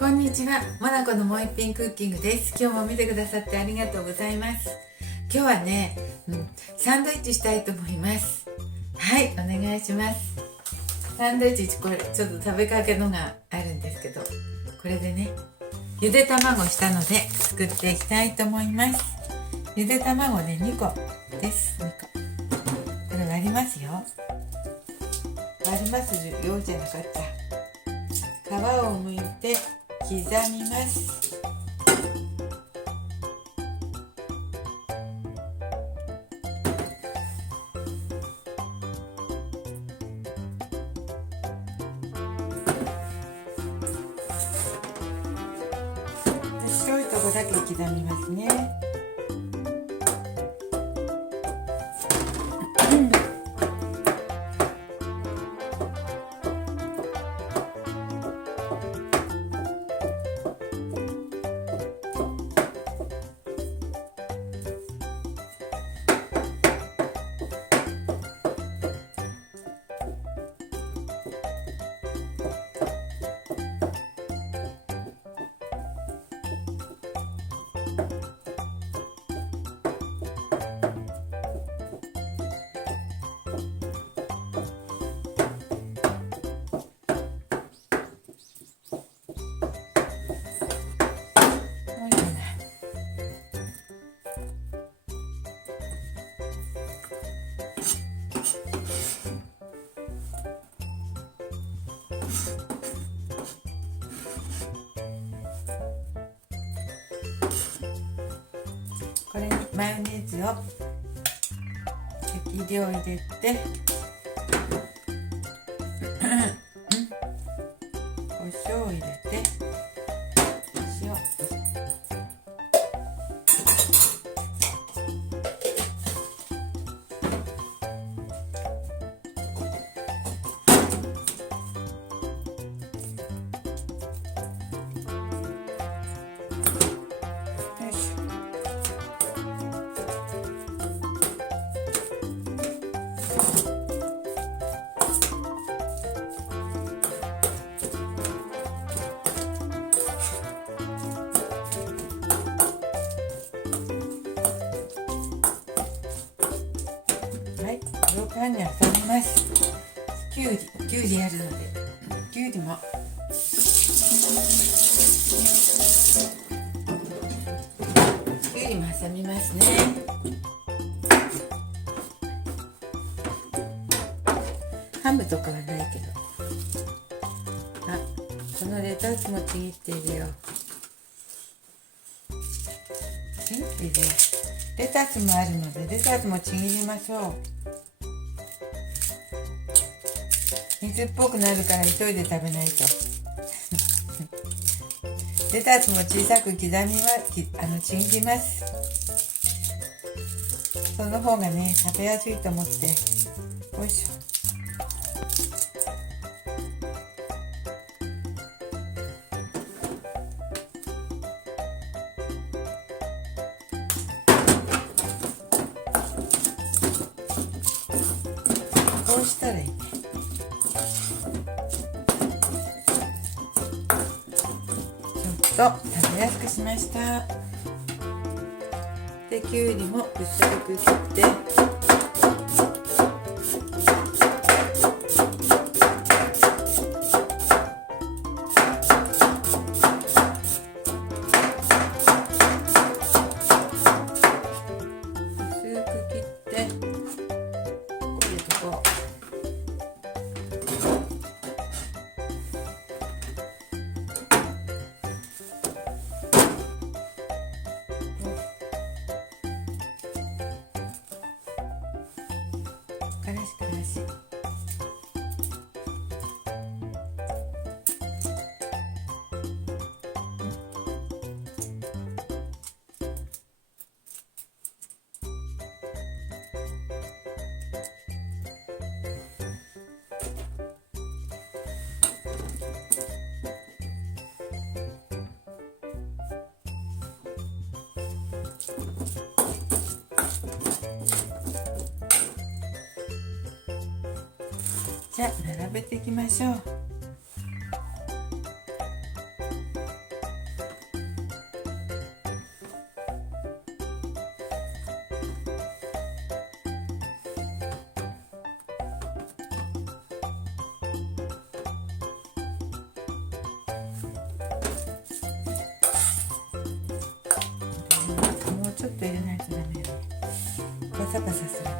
こんにちは、モナコのもう一品クッキングです。今日も見てくださってありがとうございます。今日はね、サンドイッチしたいと思います。はい、お願いします。サンドイッチ、これちょっと食べかけのがあるんですけど、これでね、ゆで卵したので作っていきたいと思います。ゆで卵ね、2個です。2個。これ割りますよ。割りますようじゃなかった。皮を剥いて刻みます。白いとこだけ刻みますね。これにマヨネーズを適量入れて胡椒を入れて塩これをパンに挟みます。きゅうりやるので、きゅうりも挟みますね。ハムとかはないけど、このレタスもちぎって入れよう。ちぎって入れよう。レタスもあるのでレタスもちぎりましょう。水っぽくなるから急いで食べないとレタスも小さくちぎります。その方がね、食べやすいと思って。よいしょ。こうしたらいいね。ちょっと食べやすくしました。で、きゅうりも薄く切ってからしからし。じゃあ並べていきましょう。ちょっと入れないとダメよね。パサパサするね。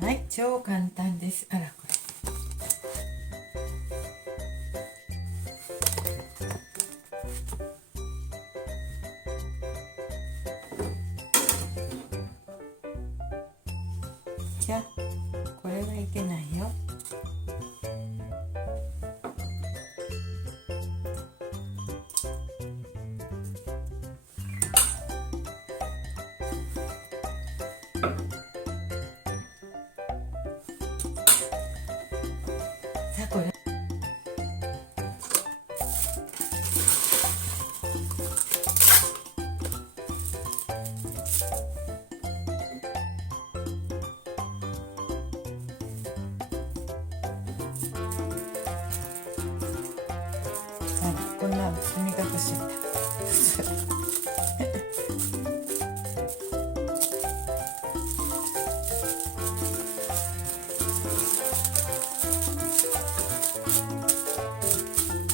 はい、超簡単です。あら、これ。じゃあ、これはいけないよ。さあ、これ。こんな包み隠しちゃった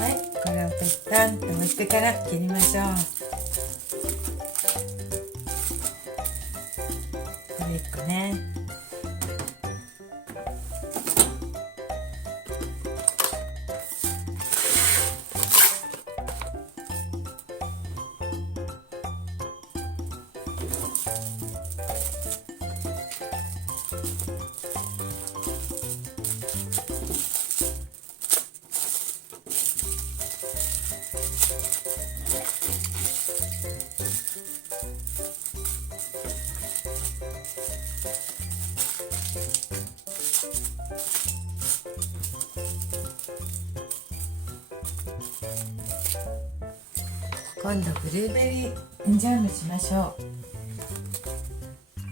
はい、これをペッタンと持ってから切りましょう。これ1個ね。今度ブルーベリージャムしましょう。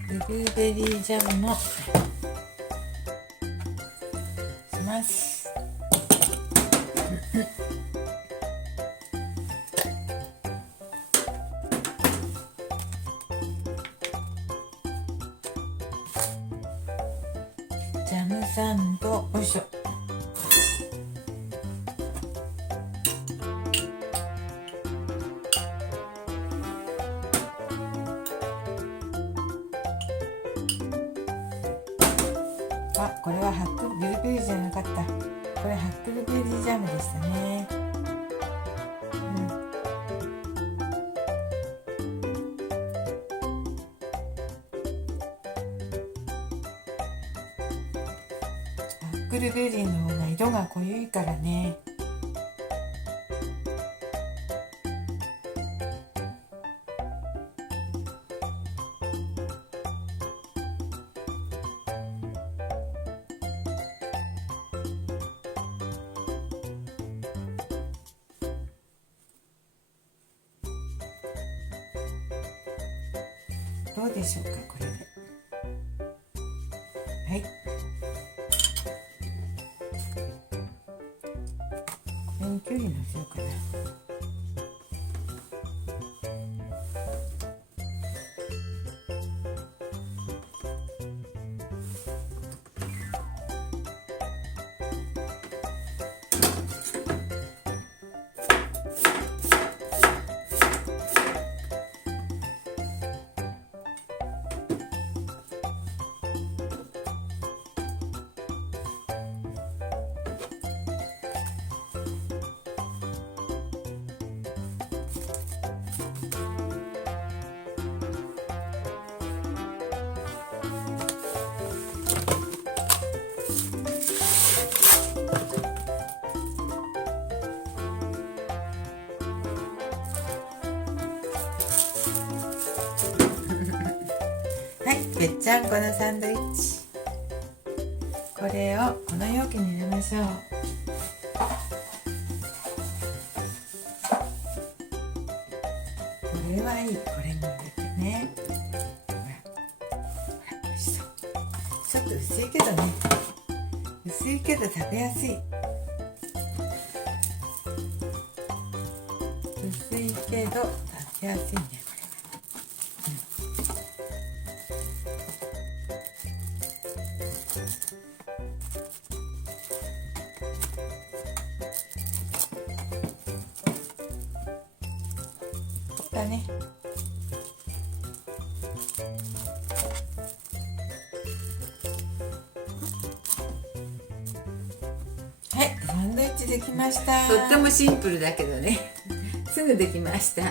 ブルーベリージャムもします。ジャムサンド、よいしょ。あ、これはブルーベリーじゃなかった。これハックルベリージャムでしたね。ハックルベリーの方が色が濃ゆいからね。どうでしょうか、これで。はい。これにきゅうりのせようかな。ぺっちゃんこのサンドイッチ、これをこの容器に入れましょう。これはいい、これに入れてね。美味しそう。ちょっと薄いけどね、薄いけど食べやすい。薄いけど食べやすいね、これは。だね。はい、サンドイッチできました。とってもシンプルだけどねすぐできました。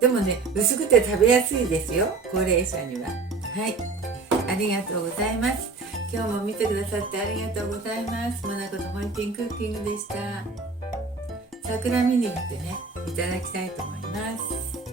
でもね、薄くて食べやすいですよ、高齢者には。はい、ありがとうございます。今日も見てくださってありがとうございます。まなこともえぴんクッキングでした。桜見に行ってね、いただきたいと思います。